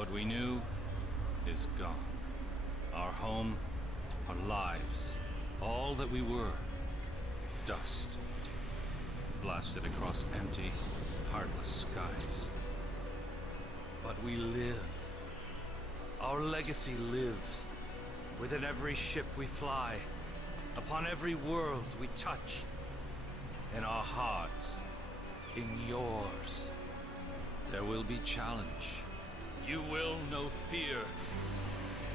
What we knew is gone. Our home, our lives, all that we were, dust. Blasted across empty, heartless skies. But we live. Our legacy lives within every ship we fly, upon every world we touch, in our hearts, in yours. There will be challenge. You will know fear,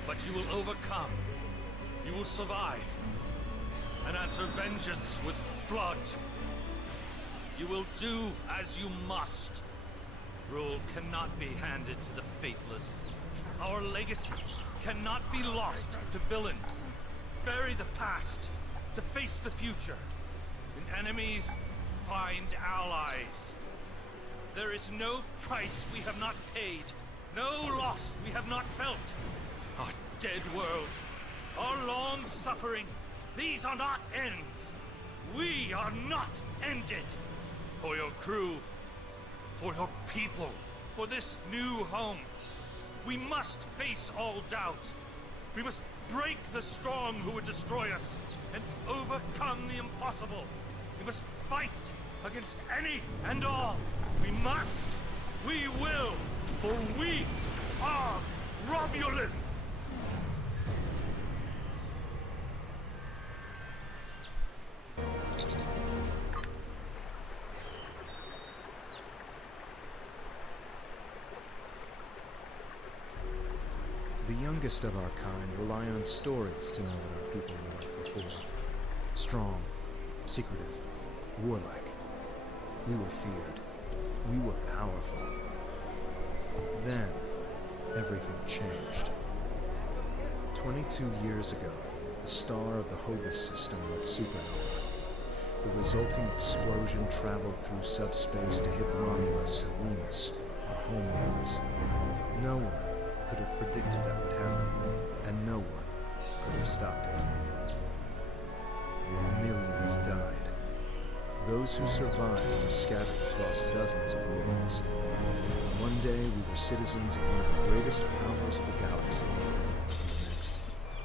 but you will overcome. You will survive and answer vengeance with blood. You will do as you must. Rule cannot be handed to the faithless. Our legacy cannot be lost to villains. Bury the past to face the future. In enemies, find allies. There is no price we have not paid, no loss we have not felt. Our dead world, our long suffering, these are not ends. We are not ended. For your crew, for your people, for this new home, we must face all doubt. We must break the storm who would destroy us and overcome the impossible. We must fight against any and all. We must, we will, for we are Romulus. The youngest of our kind rely on stories to know what our people were like before. Strong, secretive, warlike. We were feared. We were powerful. Then, everything changed. 22 years ago, the star of the Hobus system went supernova. The resulting explosion traveled through subspace to hit Romulus and Remus, our homelands. No one could have predicted that would happen, and no one could have stopped it. Millions died. Those who survived were scattered across dozens of worlds. One day we were citizens of one of the greatest powers of the galaxy. The next,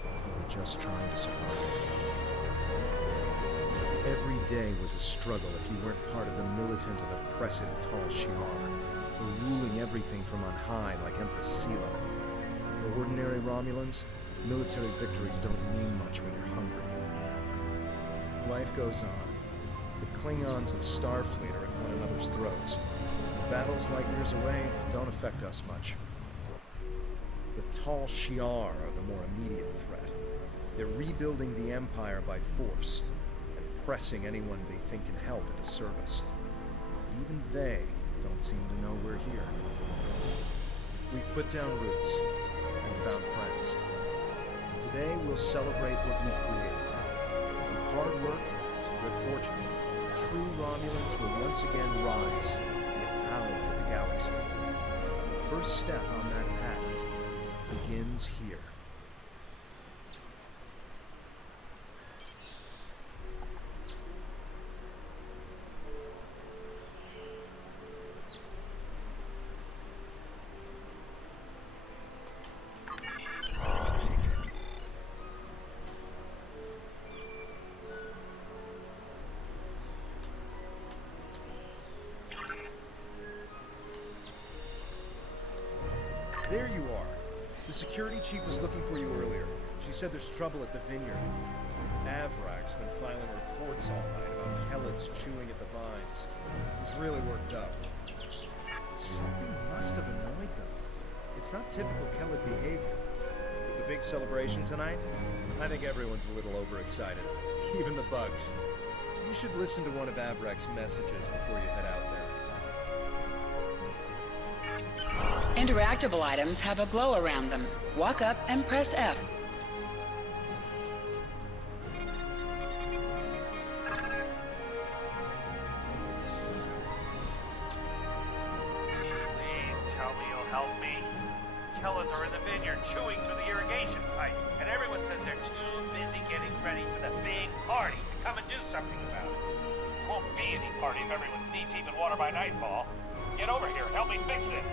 we were just trying to survive. Every day was a struggle if you weren't part of the militant and oppressive Tal Shiar, or ruling everything from on high like Empress Sela. For ordinary Romulans, military victories don't mean much when you're hungry. Life goes on. The Klingons and Starfleet are at one another's throats. The battles light years away don't affect us much. The Tal Shiar are the more immediate threat. They're rebuilding the Empire by force, and pressing anyone they think can help into service. Even they don't seem to know we're here. We've put down roots and found friends. Today we'll celebrate what we've created. With hard work and some good fortune, true Romulans will once again rise to be a power for the galaxy. The first step on that path begins here. There you are. The security chief was looking for you earlier. She said there's trouble at the vineyard. Avrak's been filing reports all night about Kellids chewing at the vines. He's really worked up. Something must have annoyed them. It's not typical Kellid behavior. With the big celebration tonight, I think everyone's a little overexcited. Even the bugs. You should listen to one of Avrak's messages before you head out there. Interactable items have a glow around them. Walk up and press F. Please tell me you'll help me. Kellids are in the vineyard chewing through the irrigation pipes, and everyone says they're too busy getting ready for the big party to come and do something about it. There won't be any party if everyone's knee-deep in water by nightfall. Get over here and help me fix this.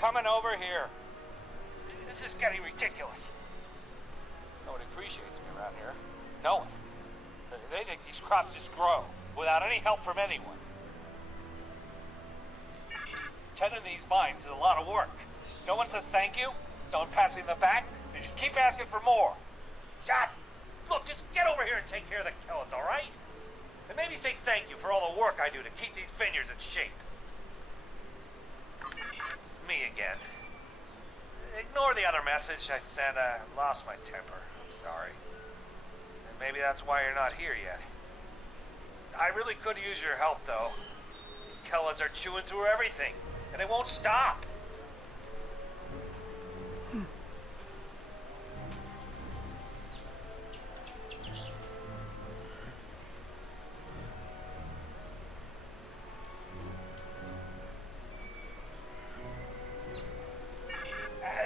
coming over here. This is getting ridiculous. Nobody appreciates me around here. No one. They think these crops just grow without any help from anyone. Tending these vines is a lot of work. No one says thank you. No one pats me in the back. They just keep asking for more. God, look, just get over here and take care of the Kellets, all right? And maybe say thank you for all the work I do to keep these vineyards in shape. It's me again. Ignore the other message I sent. I lost my temper. I'm sorry. And maybe that's why you're not here yet. I really could use your help, though. These Kellets are chewing through everything, and they won't stop.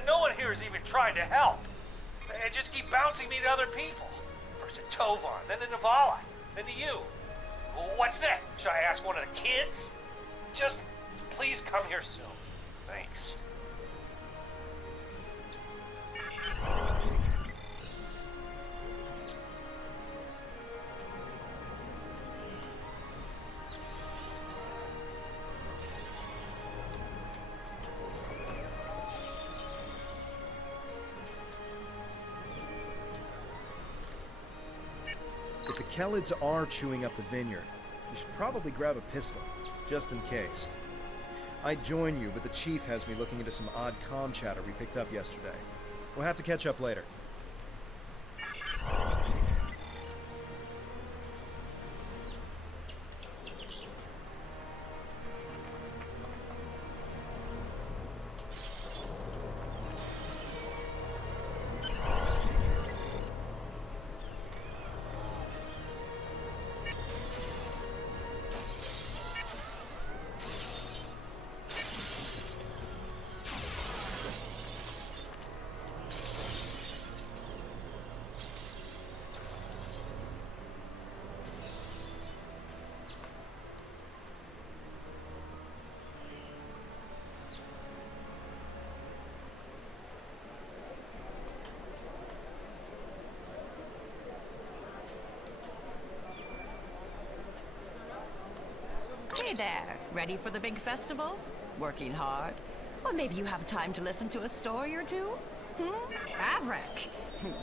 No one here is even trying to help. They just keep bouncing me to other people. First to Tovan, then to Navala, then to you. What's next? Should I ask one of the kids? Just please come here soon. Thanks. If the Kellids are chewing up the vineyard, you should probably grab a pistol, just in case. I'd join you, but the chief has me looking into some odd comm chatter we picked up yesterday. We'll have to catch up later. Hey there, ready for the big festival? Working hard? Or maybe you have time to listen to a story or two? Averick,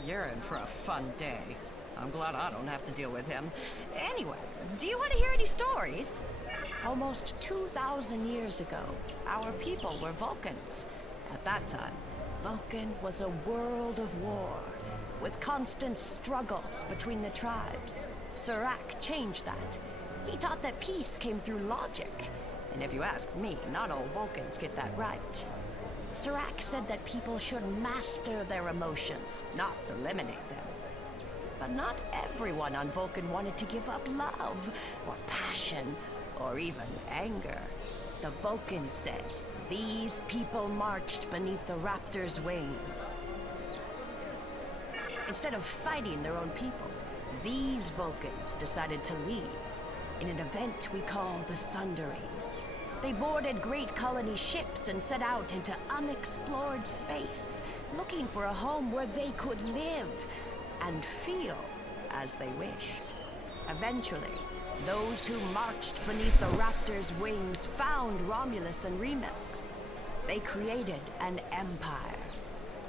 you're in for a fun day. I'm glad I don't have to deal with him. Anyway, do you want to hear any stories? Almost 2,000 years ago, our people were Vulcans. At that time, Vulcan was a world of war, with constant struggles between the tribes. Serac changed that. He taught that peace came through logic. And if you ask me, not all Vulcans get that right. Serac said that people should master their emotions, not eliminate them. But not everyone on Vulcan wanted to give up love, or passion, or even anger. The Vulcans said these people marched beneath the raptor's wings. Instead of fighting their own people, these Vulcans decided to leave in an event we call the Sundering. They boarded great colony ships and set out into unexplored space, looking for a home where they could live and feel as they wished. Eventually, those who marched beneath the raptor's wings found Romulus and Remus. They created an empire.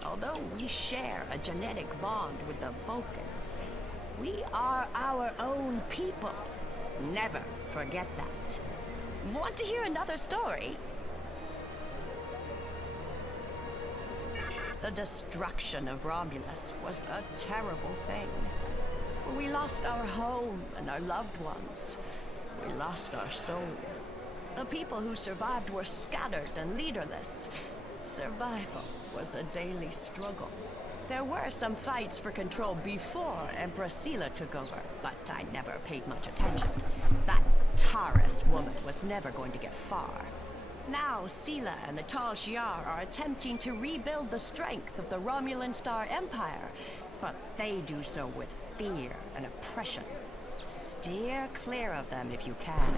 Although we share a genetic bond with the Vulcans, we are our own people. Never forget that. Want to hear another story? The destruction of Romulus was a terrible thing. We lost our home and our loved ones. We lost our soul. The people who survived were scattered and leaderless. Survival was a daily struggle. There were some fights for control before Empress Sela took over, but I never paid much attention. That Taurus woman was never going to get far. Now Sela and the Tal Shiar are attempting to rebuild the strength of the Romulan Star Empire, but they do so with fear and oppression. Steer clear of them if you can.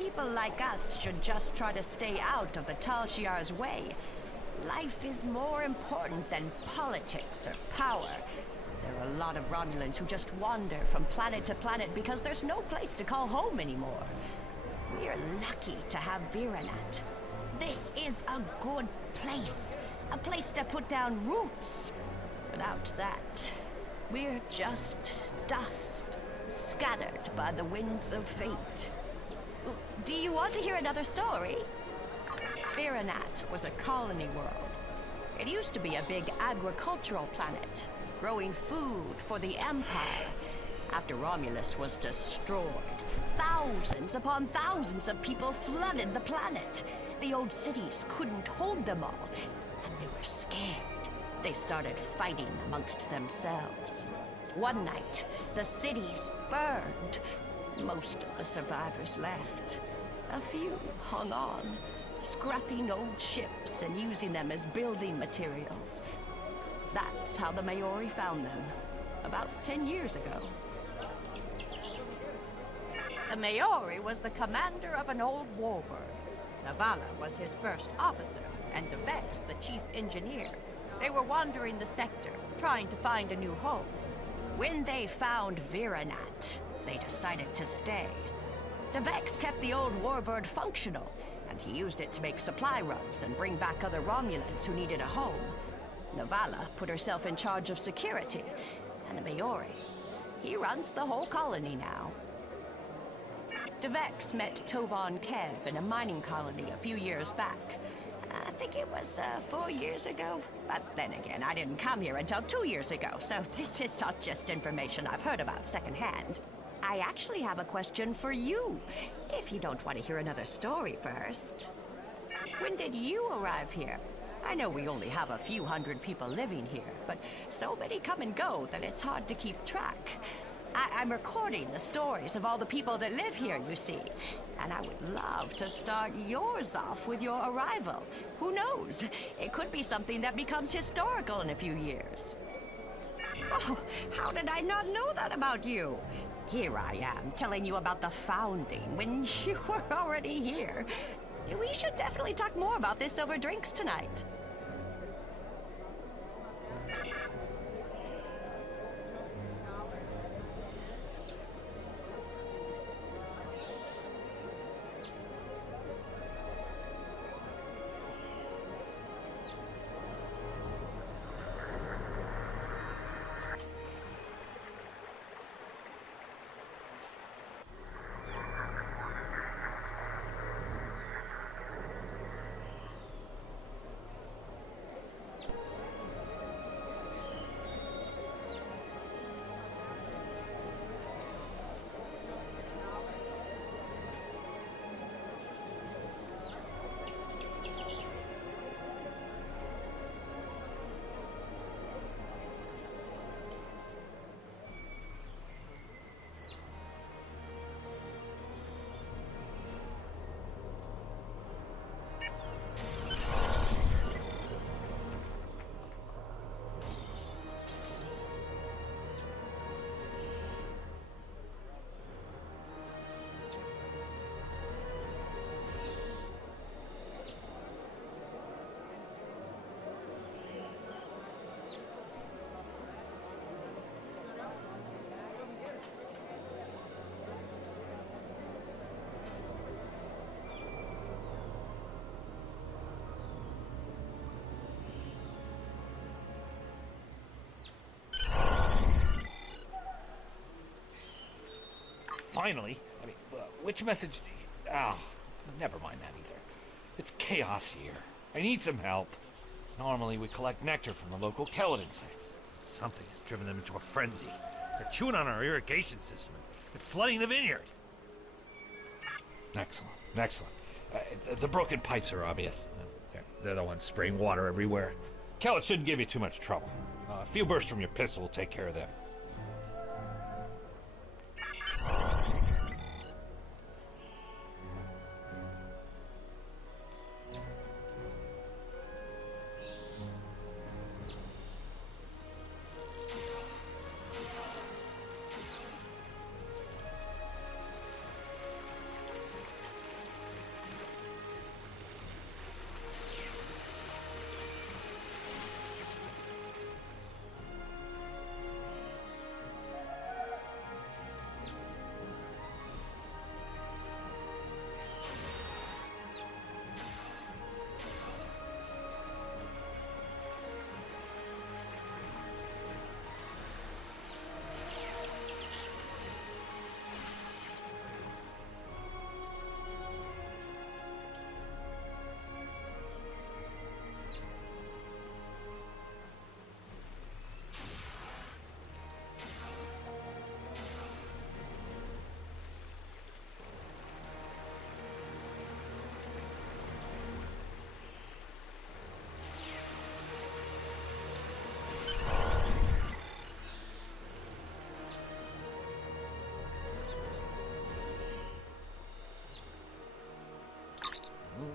People like us should just try to stay out of the Tal Shiar's way. Life is more important than politics or power. There are a lot of Romulans who just wander from planet to planet because there's no place to call home anymore. We're lucky to have Viranat. This is a good place. A place to put down roots. Without that, we're just dust, scattered by the winds of fate. Do you want to hear another story? Viranat was a colony world. It used to be a big agricultural planet, growing food for the Empire. After Romulus was destroyed, thousands upon thousands of people flooded the planet. The old cities couldn't hold them all, and they were scared. They started fighting amongst themselves. One night, the cities burned. Most of the survivors left. A few hung on, scrapping old ships and using them as building materials. That's how the Maori found them, about 10 years ago. The Maori was the commander of an old warbird. Navala was his first officer, and Devex the chief engineer. They were wandering the sector, trying to find a new home. When they found Viranat, they decided to stay. Devex kept the old warbird functional, and he used it to make supply runs and bring back other Romulans who needed a home. Navala put herself in charge of security, and the Maori. He runs the whole colony now. Devex met Tovan Kev in a mining colony a few years back. I think it was 4 years ago. But then again, I didn't come here until 2 years ago, so this is not just information I've heard about secondhand. I actually have a question for you, if you don't want to hear another story first. When did you arrive here? I know we only have a few hundred people living here, but so many come and go that it's hard to keep track. I'm recording the stories of all the people that live here, you see. And I would love to start yours off with your arrival. Who knows? It could be something that becomes historical in a few years. Oh, how did I not know that about you? Here I am, telling you about the founding when you were already here. We should definitely talk more about this over drinks tonight. Finally? I mean, which message? Oh, never mind that either. It's chaos here. I need some help. Normally we collect nectar from the local kellet insects. Something has driven them into a frenzy. They're chewing on our irrigation system and flooding the vineyard. Excellent, excellent. The broken pipes are obvious. They're the ones spraying water everywhere. Kellet shouldn't give you too much trouble. A few bursts from your pistol will take care of them.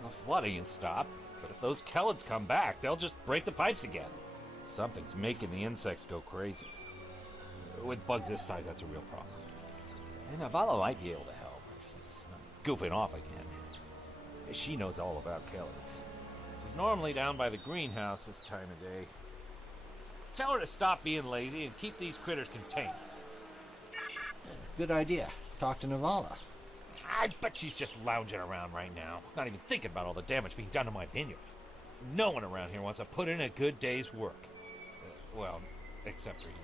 The flooding has stopped, but if those Kellids come back, they'll just break the pipes again. Something's making the insects go crazy. With bugs this size, that's a real problem. And Navala might be able to help if she's not goofing off again. She knows all about Kellids. She's normally down by the greenhouse this time of day. Tell her to stop being lazy and keep these critters contained. Good idea. Talk to Navala. I bet she's just lounging around right now, not even thinking about all the damage being done to my vineyard. No one around here wants to put in a good day's work. Well, except for you.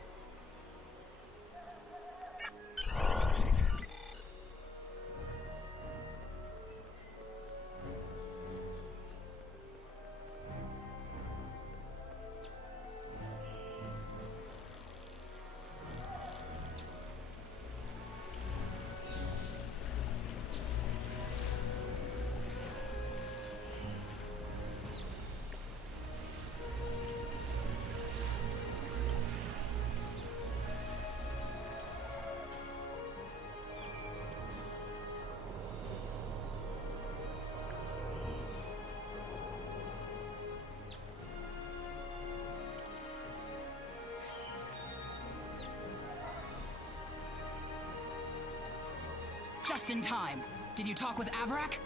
Just in time. Did you talk with Avrak?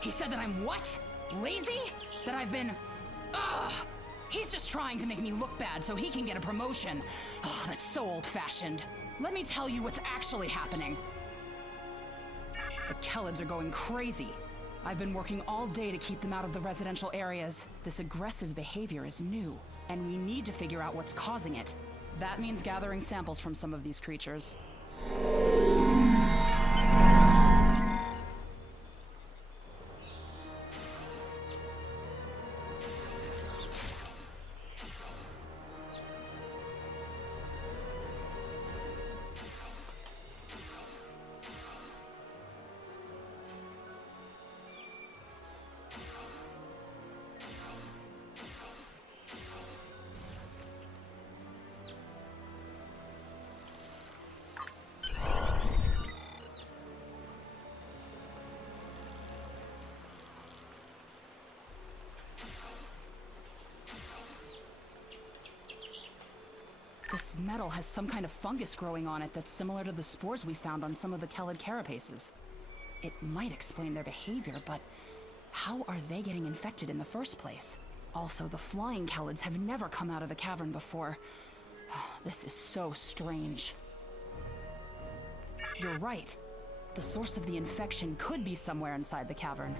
He said that I'm what? Lazy? That I've been... Ugh! He's just trying to make me look bad so he can get a promotion. Oh, that's so old-fashioned. Let me tell you what's actually happening. The Kellids are going crazy. I've been working all day to keep them out of the residential areas. This aggressive behavior is new, and we need to figure out what's causing it. That means gathering samples from some of these creatures. This metal has some kind of fungus growing on it that's similar to the spores we found on some of the Kellid carapaces. It might explain their behavior, but how are they getting infected in the first place? Also, the flying Kellids have never come out of the cavern before. This is so strange. You're right. The source of the infection could be somewhere inside the cavern.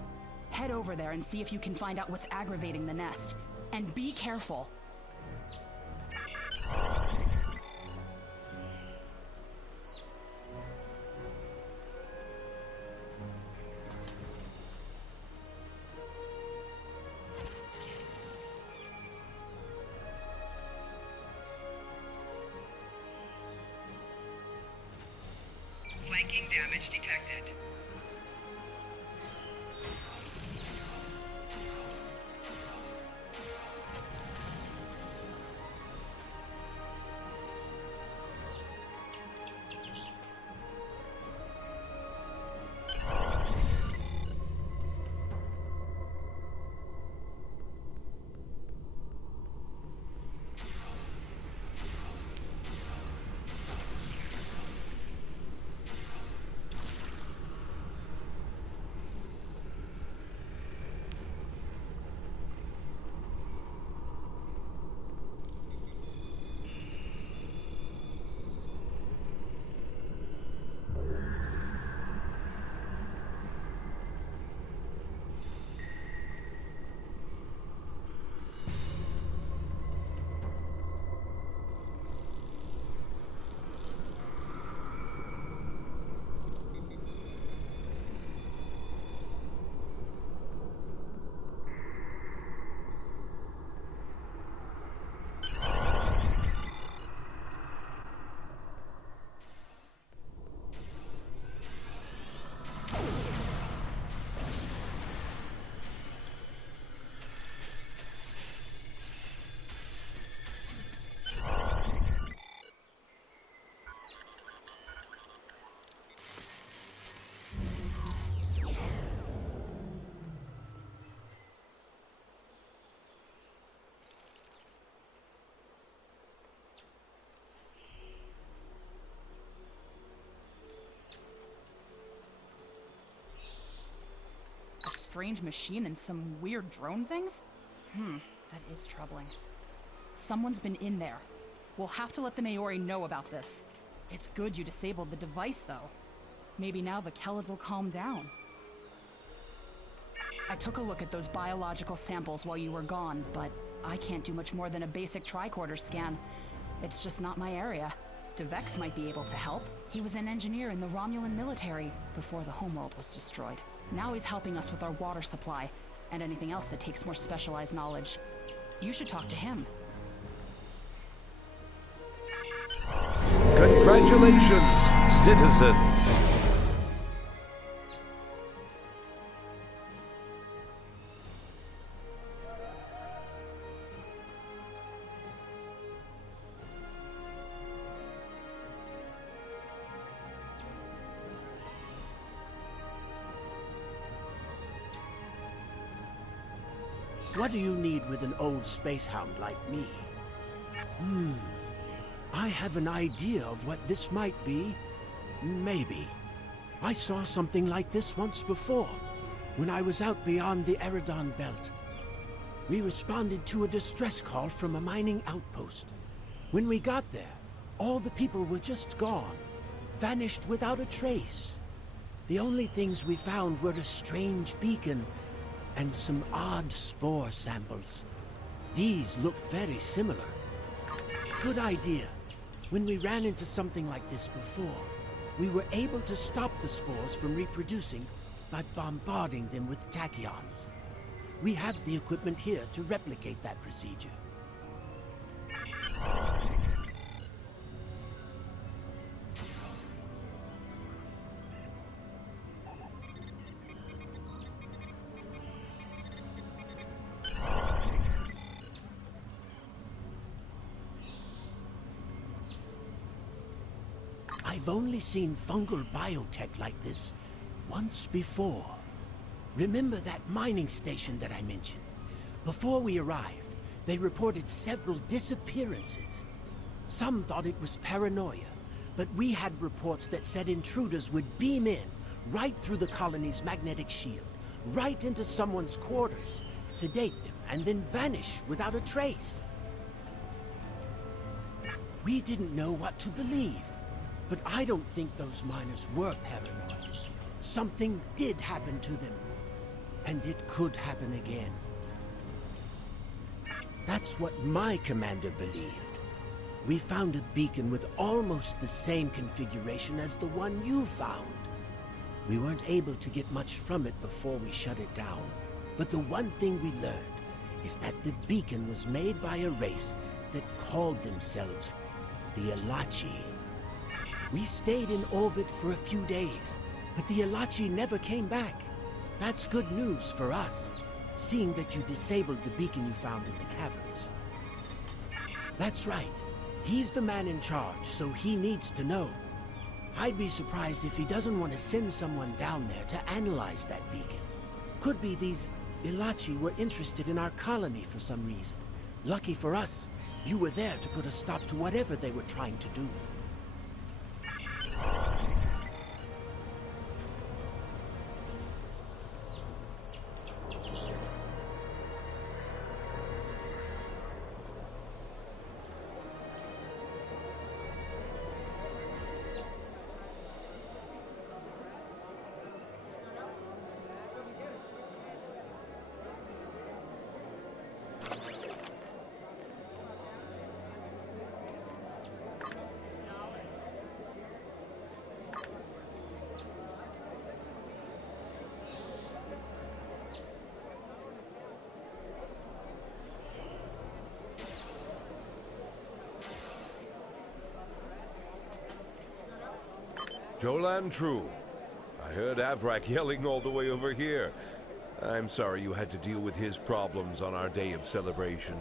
Head over there and see if you can find out what's aggravating the nest. And be careful. Flanking damage detected. strange machine and some weird drone things? That is troubling. Someone's been in there. We'll have to let the Maori know about this. It's good you disabled the device, though. Maybe now the Kellids will calm down. I took a look at those biological samples while you were gone, but I can't do much more than a basic tricorder scan. It's just not my area. DeVex might be able to help. He was an engineer in the Romulan military before the homeworld was destroyed. Now he's helping us with our water supply and anything else that takes more specialized knowledge. You should talk to him. Congratulations, citizen! What do you need with an old spacehound like me? I have an idea of what this might be. Maybe. I saw something like this once before, when I was out beyond the Eridon Belt. We responded to a distress call from a mining outpost. When we got there, all the people were just gone, vanished without a trace. The only things we found were a strange beacon and some odd spore samples. These look very similar. Good idea. When we ran into something like this before, we were able to stop the spores from reproducing by bombarding them with tachyons. We have the equipment here to replicate that procedure. I've only seen fungal biotech like this once before. Remember that mining station that I mentioned? Before we arrived, they reported several disappearances. Some thought it was paranoia, but we had reports that said intruders would beam in right through the colony's magnetic shield, right into someone's quarters, sedate them, and then vanish without a trace. We didn't know what to believe. But I don't think those miners were paranoid. Something did happen to them. And it could happen again. That's what my commander believed. We found a beacon with almost the same configuration as the one you found. We weren't able to get much from it before we shut it down. But the one thing we learned is that the beacon was made by a race that called themselves the Elachi. We stayed in orbit for a few days, but the Elachi never came back. That's good news for us, seeing that you disabled the beacon you found in the caverns. That's right. He's the man in charge, so he needs to know. I'd be surprised if he doesn't want to send someone down there to analyze that beacon. Could be these Elachi were interested in our colony for some reason. Lucky for us, you were there to put a stop to whatever they were trying to do. Jolan True. I heard Avrak yelling all the way over here. I'm sorry you had to deal with his problems on our day of celebration.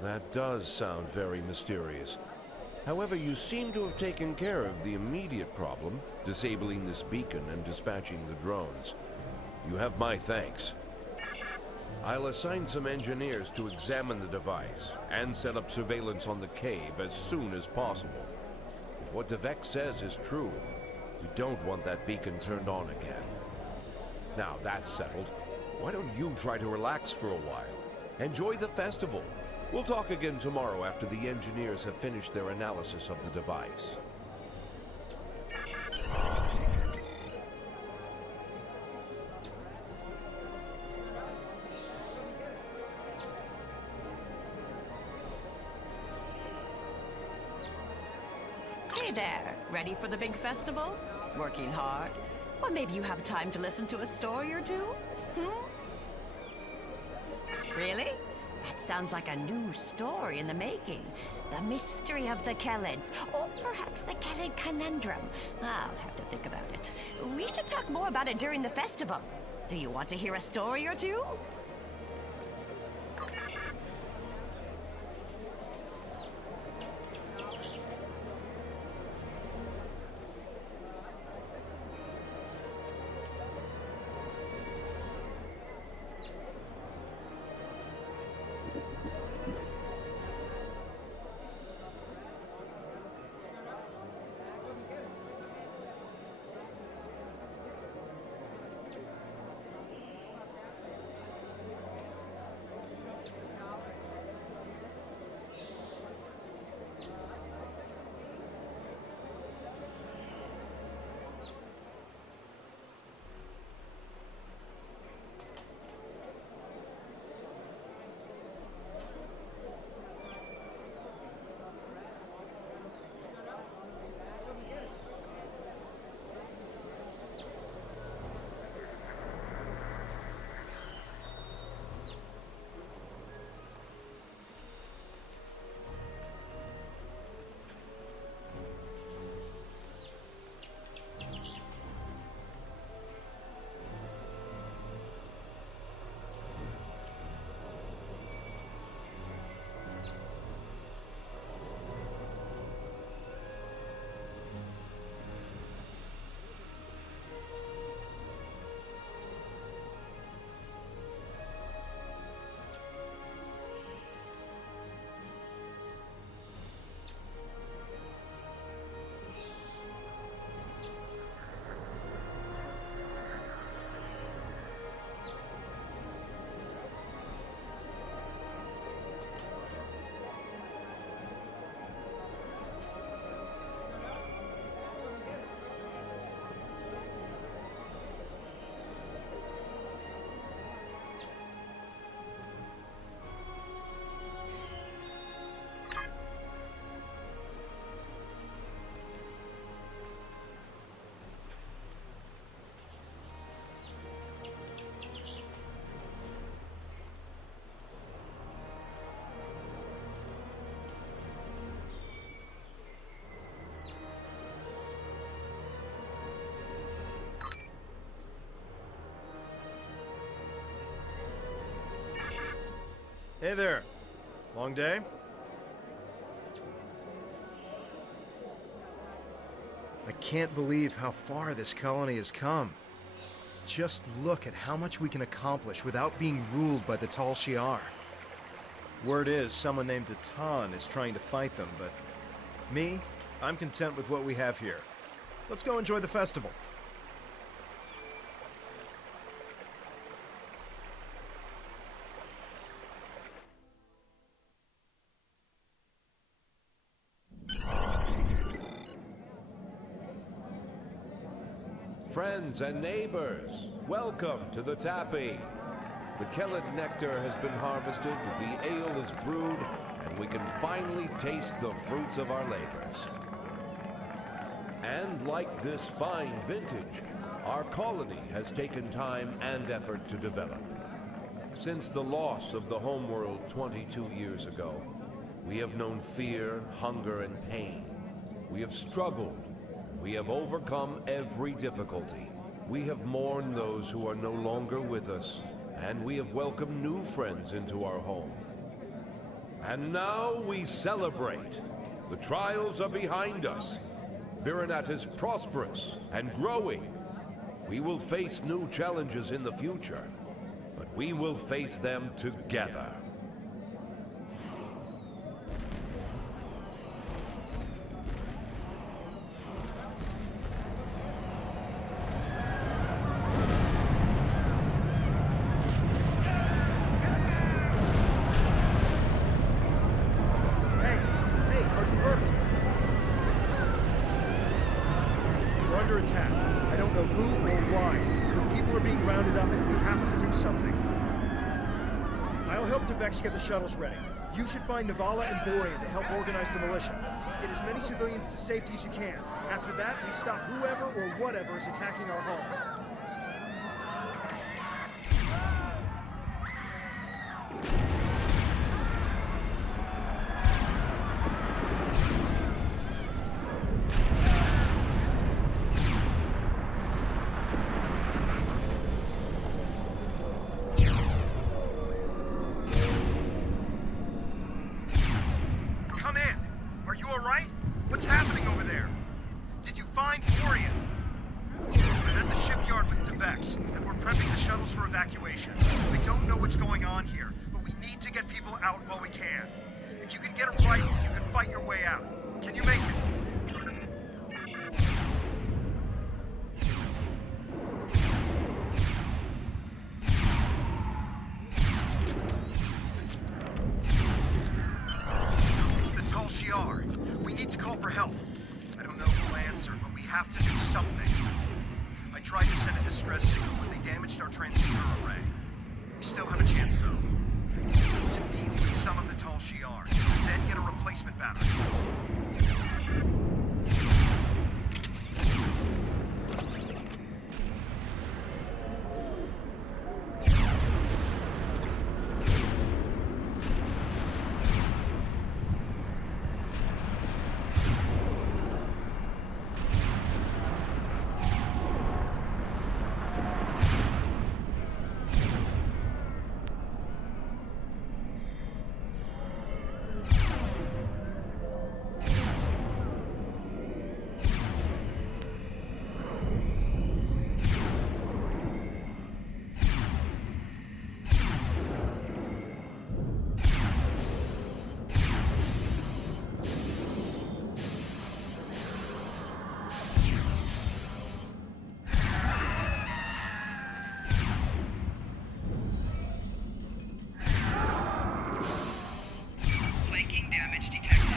That does sound very mysterious. However, you seem to have taken care of the immediate problem, disabling this beacon and dispatching the drones. You have my thanks. I'll assign some engineers to examine the device and set up surveillance on the cave as soon as possible. If what DeVex says is true, we don't want that beacon turned on again. Now that's settled, why don't you try to relax for a while? Enjoy the festival. We'll talk again tomorrow after the engineers have finished their analysis of the device. Hey there, ready for the big festival? Working hard? Or maybe you have time to listen to a story or two? Really? That sounds like a new story in the making. The mystery of the Kellids, or perhaps the Kellid conundrum. I'll have to think about it. We should talk more about it during the festival. Do you want to hear a story or two? Hey there. Long day? I can't believe how far this colony has come. Just look at how much we can accomplish without being ruled by the Tal Shiar. Word is someone named Atan is trying to fight them, but me, I'm content with what we have here. Let's go enjoy the festival. Friends and neighbors, welcome to the tapping. The Kellid nectar has been harvested, the ale is brewed, and we can finally taste the fruits of our labors. And like this fine vintage, our colony has taken time and effort to develop. Since the loss of the homeworld 22 years ago, we have known fear, hunger, and pain. We have struggled. We have overcome every difficulty. We have mourned those who are no longer with us, and we have welcomed new friends into our home. And now we celebrate. The trials are behind us. Virinat is prosperous and growing. We will face new challenges in the future, but we will face them together. being rounded up, and we have to do something. I'll help Vex get the shuttles ready. You should find Navala and Vorian to help organize the militia. Get as many civilians to safety as you can. After that, we stop whoever or whatever is attacking our home. We need to call for help. I don't know who'll answer, but we have to do something. I tried to send a distress signal, but they damaged our transceiver array. We still have a chance, though. We need to deal with some of the Tal Shiar, then get a replacement battery. Damage detected.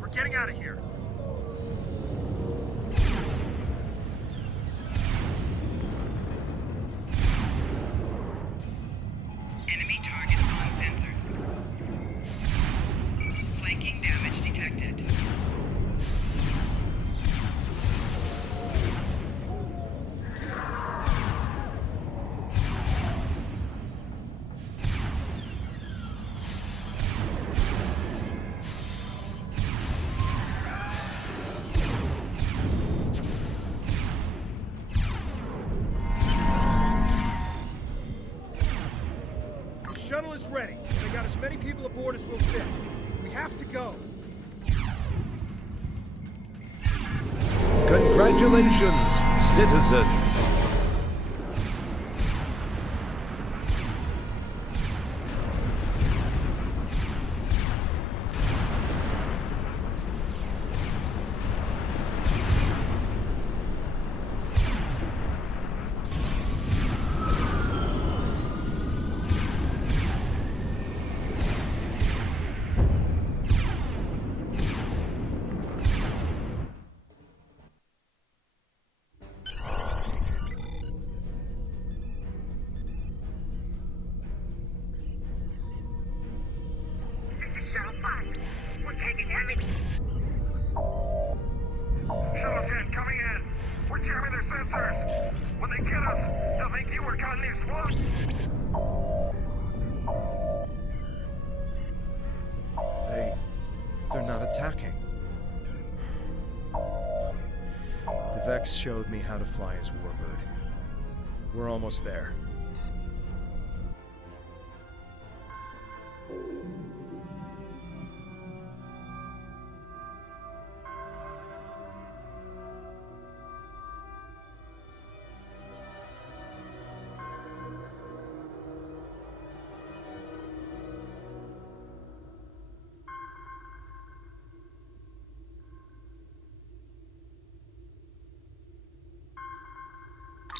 We're getting out of here. Enemy target on sensors. Flanking damage detected. Shuttle is ready. They got as many people aboard as will fit. We have to go. Congratulations. Congratulations, citizen! This is Shuttle 5. We're taking heavy... Shuttle 10 coming in. We're jamming their sensors. When they get us, they'll think you were caught in the explosion. They're not attacking. Vex showed me how to fly his warbird. We're almost there.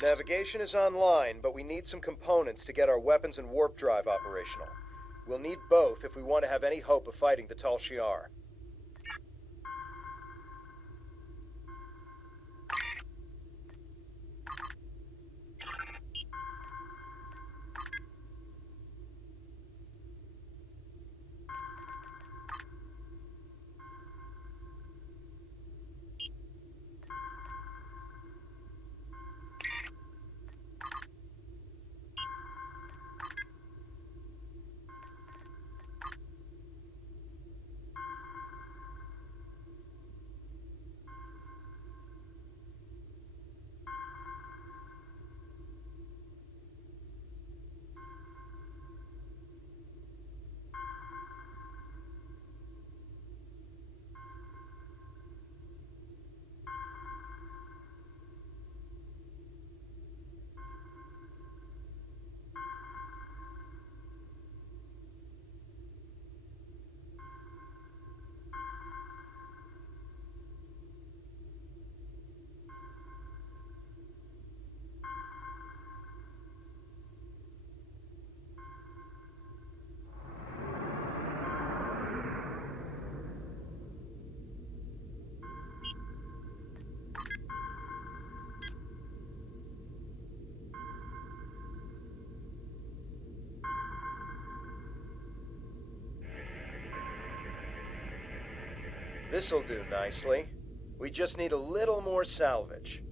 Navigation is online, but we need some components to get our weapons and warp drive operational. We'll need both if we want to have any hope of fighting the Tal Shiar. This'll do nicely. We just need a little more salvage.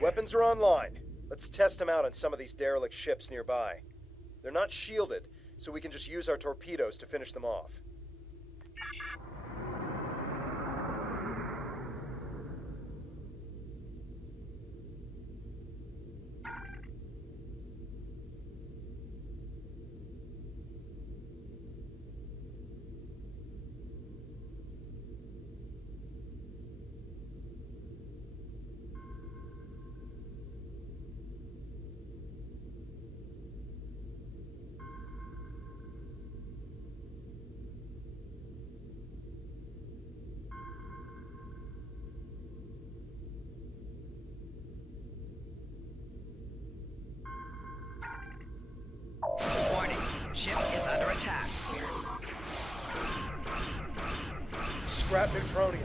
Weapons are online. Let's test them out on some of these derelict ships nearby. They're not shielded, so we can just use our torpedoes to finish them off. Warning. Ship is under attack. Scrap neutronium.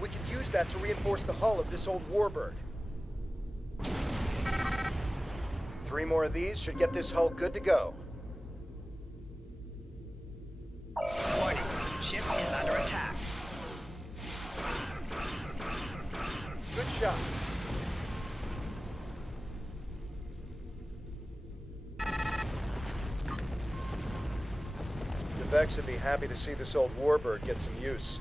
We could use that to reinforce the hull of this old warbird. 3 more of these should get this hull good to go. Warning. Ship is under attack. Good shot. Vex would be happy to see this old warbird get some use.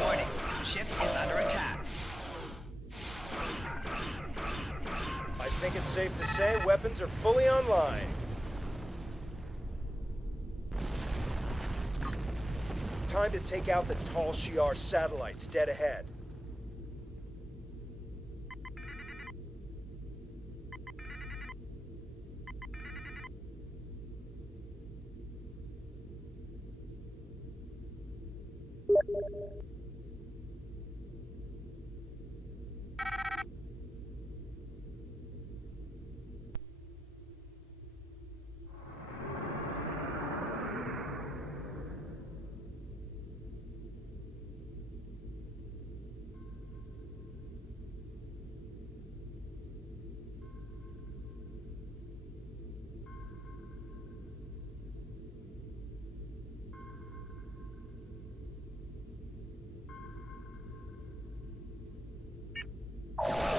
Warning, ship is under attack. I think it's safe to say weapons are fully online. Time to take out the Tal Shiar satellites dead ahead.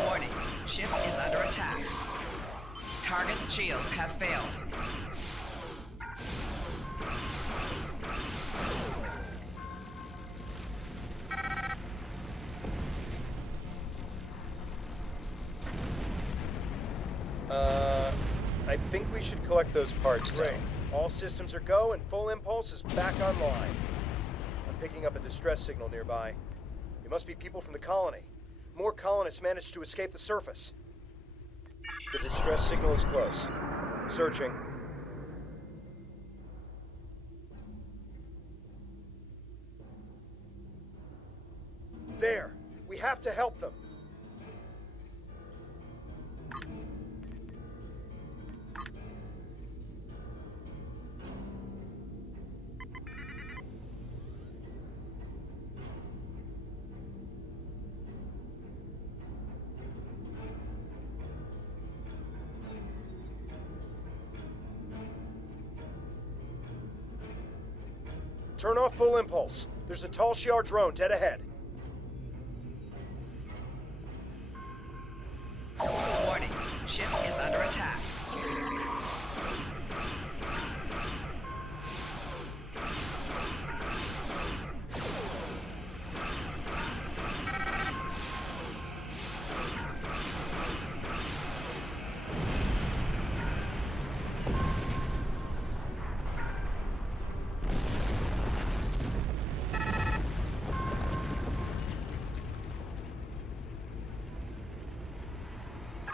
Warning, ship is under attack. Target's shields have failed. I think we should collect those parts. Right. All systems are go and full impulse is back online. I'm picking up a distress signal nearby. It must be people from the colony. More colonists managed to escape the surface. The distress signal is close. Searching. There! We have to help them! Turn off full impulse. There's a Tal Shiar drone dead ahead. Warning, ship is under attack.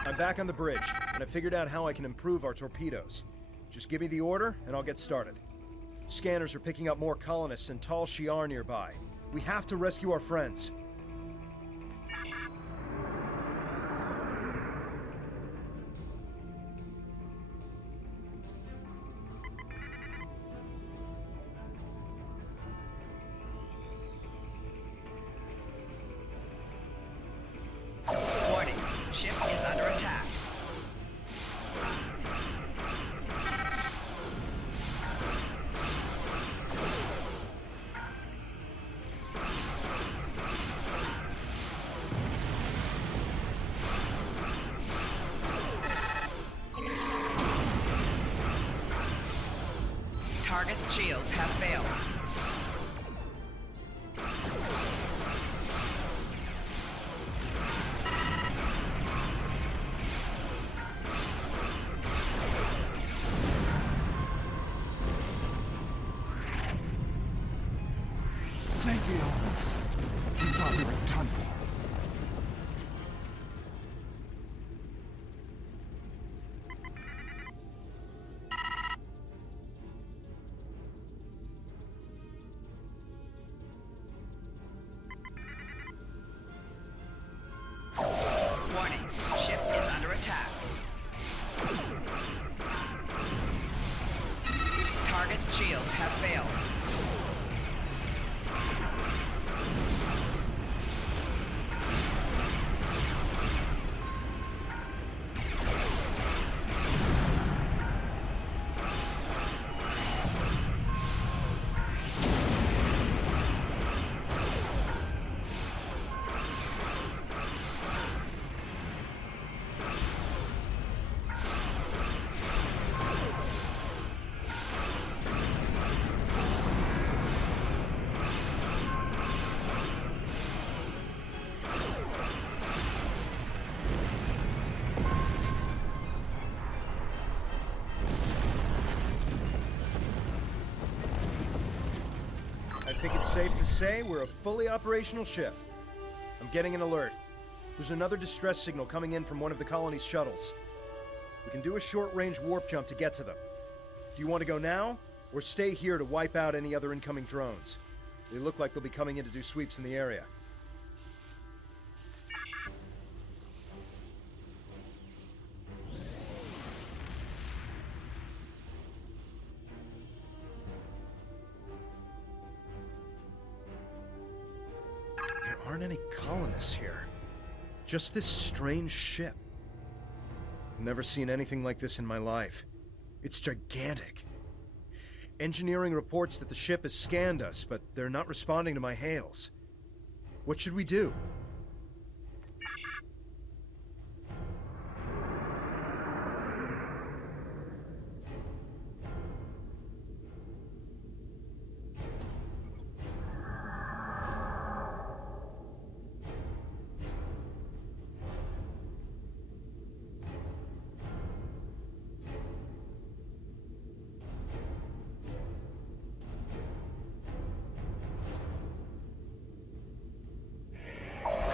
I'm back on the bridge, and I figured out how I can improve our torpedoes. Just give me the order, and I'll get started. Scanners are picking up more colonists in Tal Shiar nearby. We have to rescue our friends. Warning, ship is under attack. Target's shields have failed. Thank you, elements. We thought we were done for. Safe to say we're a fully operational ship. I'm getting an alert. There's another distress signal coming in from one of the colony's shuttles. We can do a short-range warp jump to get to them. Do you want to go now, or stay here to wipe out any other incoming drones? They look like they'll be coming in to do sweeps in the area. There aren't any colonists here. Just this strange ship. I've never seen anything like this in my life. It's gigantic. Engineering reports that the ship has scanned us, but they're not responding to my hails. What should we do?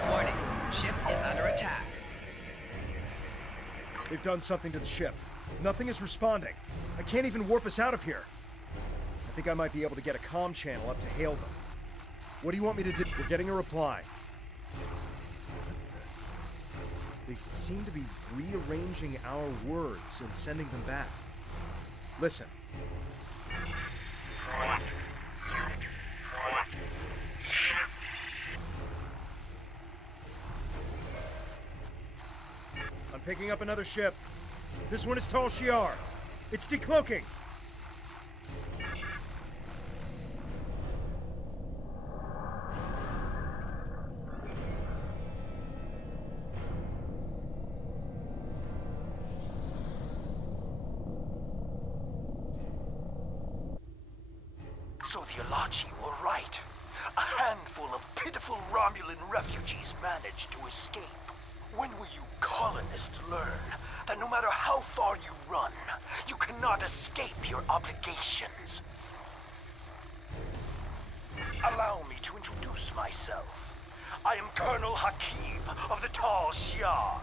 Warning, ship is under attack. They've done something to the ship. Nothing is responding. I can't even warp us out of here. I think I might be able to get a comm channel up to hail them. What do you want me to do? We're getting a reply. They seem to be rearranging our words and sending them back. Listen. I'm picking up another ship. This one is Tal Shiar. It's decloaking. So the Alachi were right. A handful of pitiful Romulan refugees managed to escape. When will you colonists learn that no matter how far you run, you cannot escape your obligations? Allow me to introduce myself. I am Colonel Hakiv of the Tal Shiar.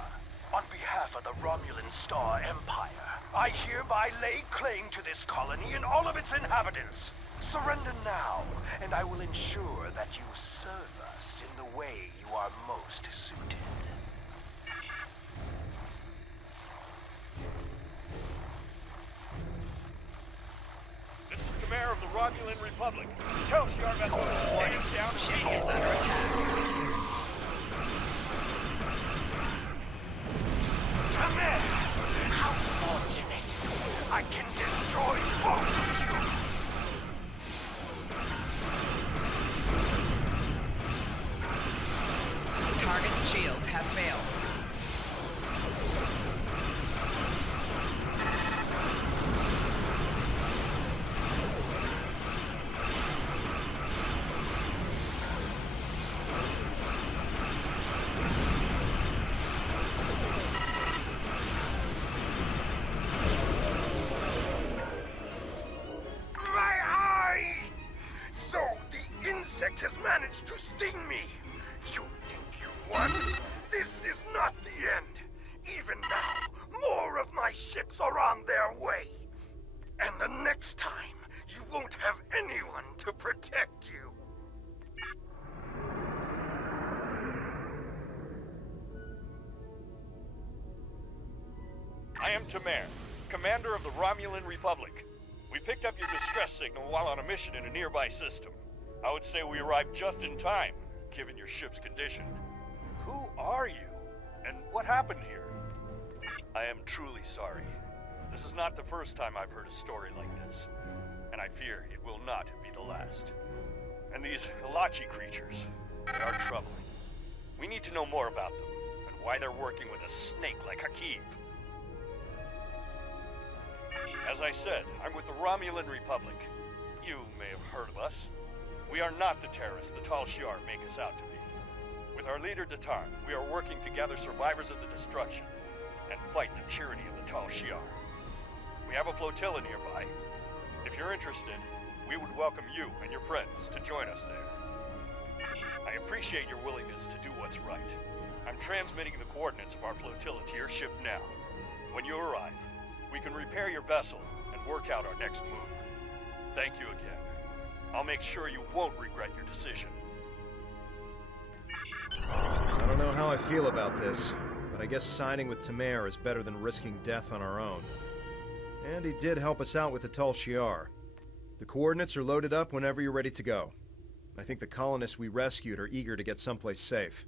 On behalf of the Romulan Star Empire, I hereby lay claim to this colony and all of its inhabitants. Surrender now, and I will ensure that you serve us in the way you are most suited. This is the mayor of the Romulan Republic. Tell Shiar vessel is standing down to Ship is under attack. Tamer! How fortunate! I can destroy both of you! Target shields have failed. My eye! So the insect has managed to sting me! You think you won? This is not the end! Even now, more of my ships are on their way! And the next time, you won't have anyone to protect you! I am Tamer, commander of the Romulan Republic. We picked up your distress signal while on a mission in a nearby system. I would say we arrived just in time, given your ship's condition. Who are you? And what happened here? I am truly sorry. This is not the first time I've heard a story like this, and I fear it will not be the last. And these Alachi creatures, they are troubling. We need to know more about them, and why they're working with a snake like Hakiv. As I said, I'm with the Romulan Republic. You may have heard of us. We are not the terrorists the Tal Shiar make us out to be. With our leader Datan, we are working to gather survivors of the destruction and fight the tyranny of the Tal Shiar. We have a flotilla nearby. If you're interested, we would welcome you and your friends to join us there. I appreciate your willingness to do what's right. I'm transmitting the coordinates of our flotilla to your ship now. When you arrive, we can repair your vessel and work out our next move. Thank you again. I'll make sure you won't regret your decision. I don't know how I feel about this, but I guess siding with Tamer is better than risking death on our own. And he did help us out with the Tal Shiar. The coordinates are loaded up whenever you're ready to go. I think the colonists we rescued are eager to get someplace safe.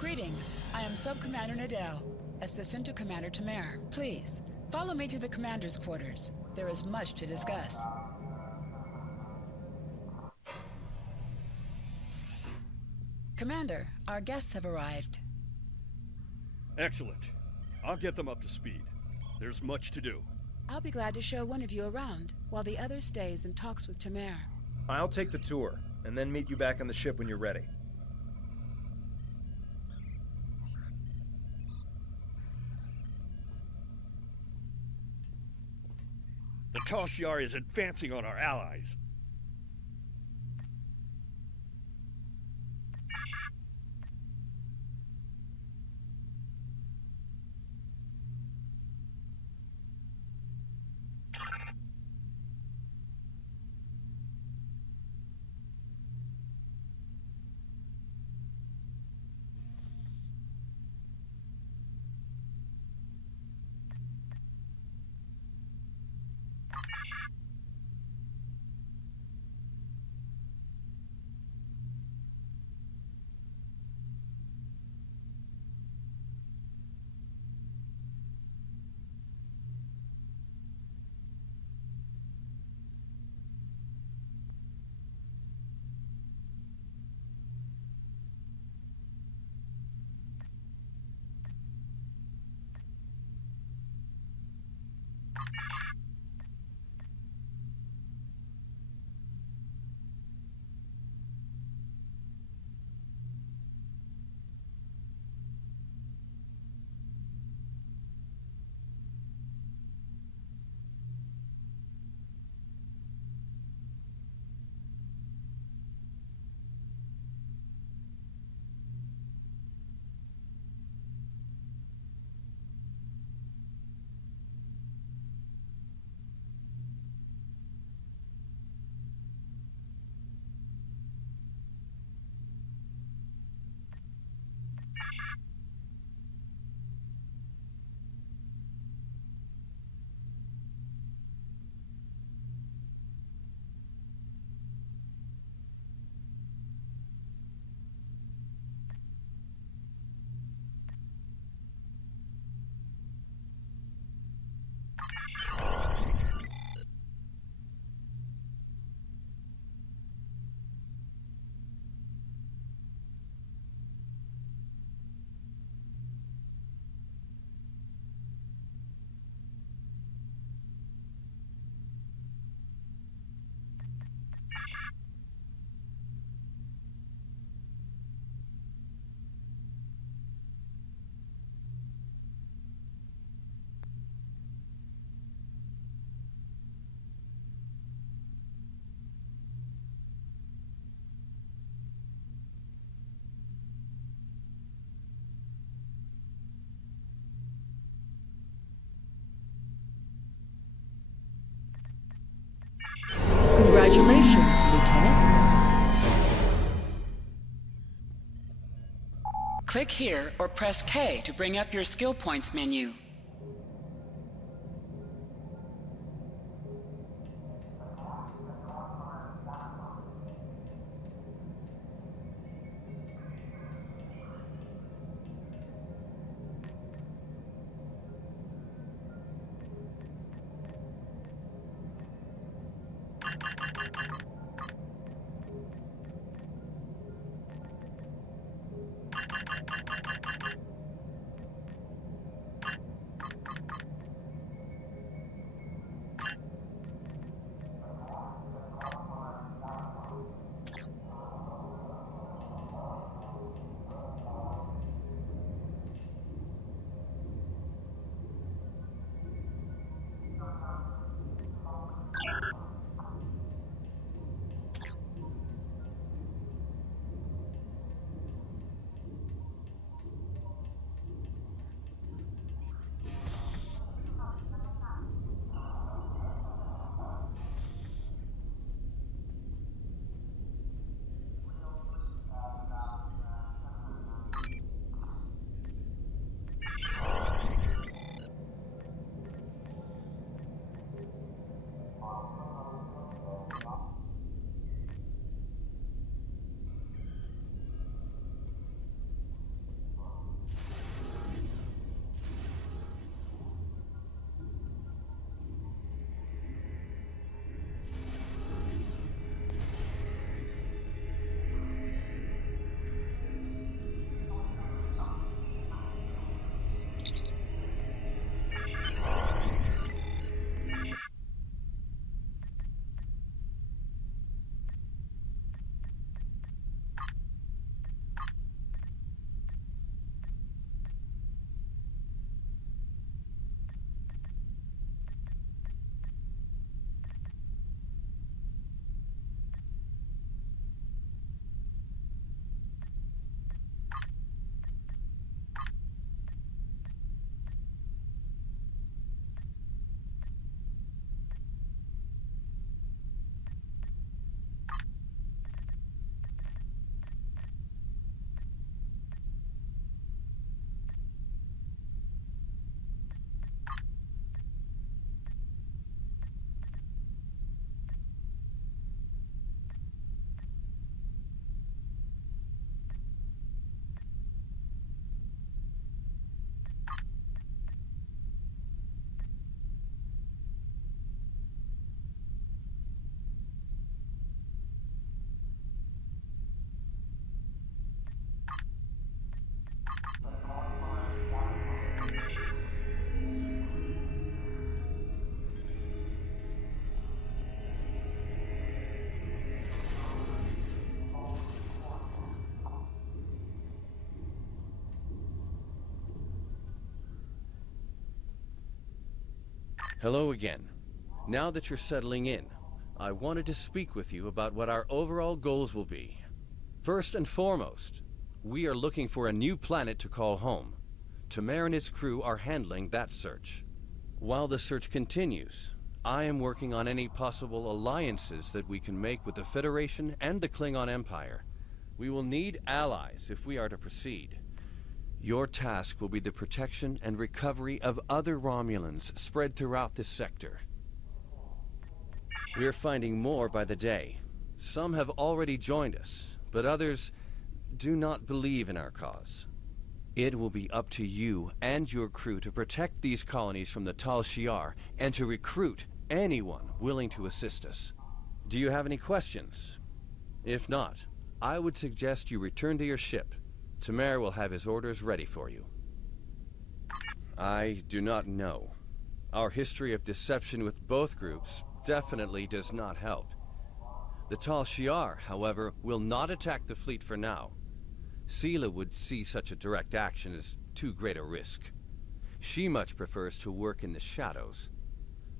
Greetings. I am Sub-Commander Nadell, assistant to Commander Tamer. Please, follow me to the commander's quarters. There is much to discuss. Commander, our guests have arrived. Excellent. I'll get them up to speed. There's much to do. I'll be glad to show one of you around, while the other stays and talks with Tamer. I'll take the tour, and then meet you back on the ship when you're ready. The Tal Shiar is advancing on our allies. Congratulations, Lieutenant. Click here or press K to bring up your skill points menu. Hello again. Now that you're settling in, I wanted to speak with you about what our overall goals will be. First and foremost, we are looking for a new planet to call home. Tamer and his crew are handling that search. While the search continues, I am working on any possible alliances that we can make with the Federation and the Klingon Empire. We will need allies if we are to proceed. Your task will be the protection and recovery of other Romulans spread throughout this sector. We're finding more by the day. Some have already joined us, but others do not believe in our cause. It will be up to you and your crew to protect these colonies from the Tal Shiar and to recruit anyone willing to assist us. Do you have any questions? If not, I would suggest you return to your ship. Tamer will have his orders ready for you. I do not know. Our history of deception with both groups definitely does not help. The Tal Shiar, however, will not attack the fleet for now. Sela would see such a direct action as too great a risk. She much prefers to work in the shadows.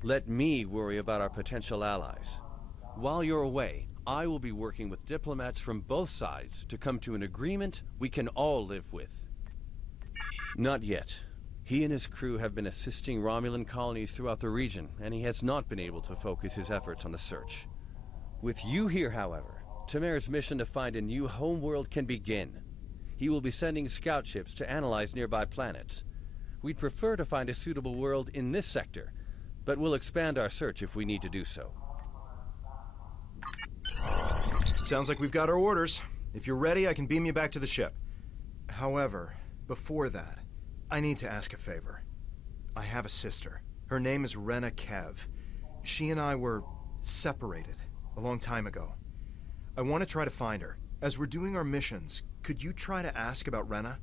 Let me worry about our potential allies. While you're away, I will be working with diplomats from both sides to come to an agreement we can all live with. Not yet. He and his crew have been assisting Romulan colonies throughout the region, and he has not been able to focus his efforts on the search. With you here, however, Tamer's mission to find a new homeworld can begin. He will be sending scout ships to analyze nearby planets. We'd prefer to find a suitable world in this sector, but we'll expand our search if we need to do so. Sounds like we've got our orders. If you're ready, I can beam you back to the ship. However, before that, I need to ask a favor. I have a sister. Her name is Rena Kev. She and I were separated a long time ago. I want to try to find her. As we're doing our missions, could you try to ask about Rena?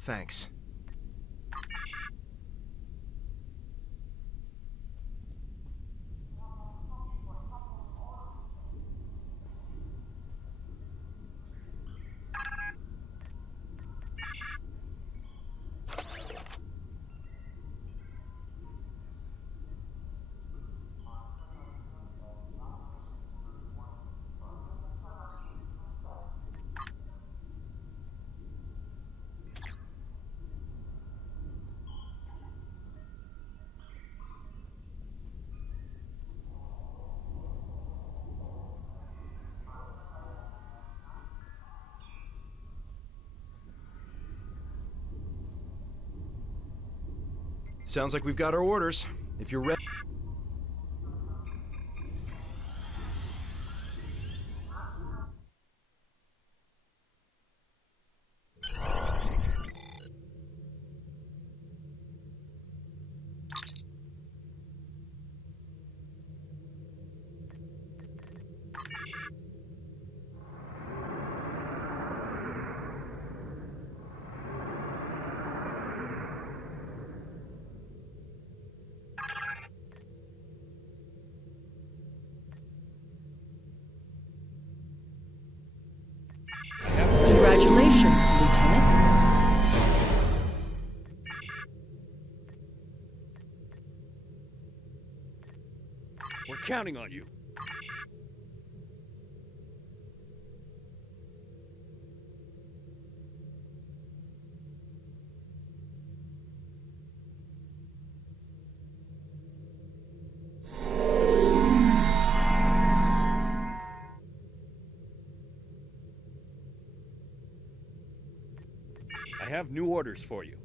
Thanks. Sounds like we've got our orders. If you're ready... Congratulations, Lieutenant. We're counting on you. I have new orders for you.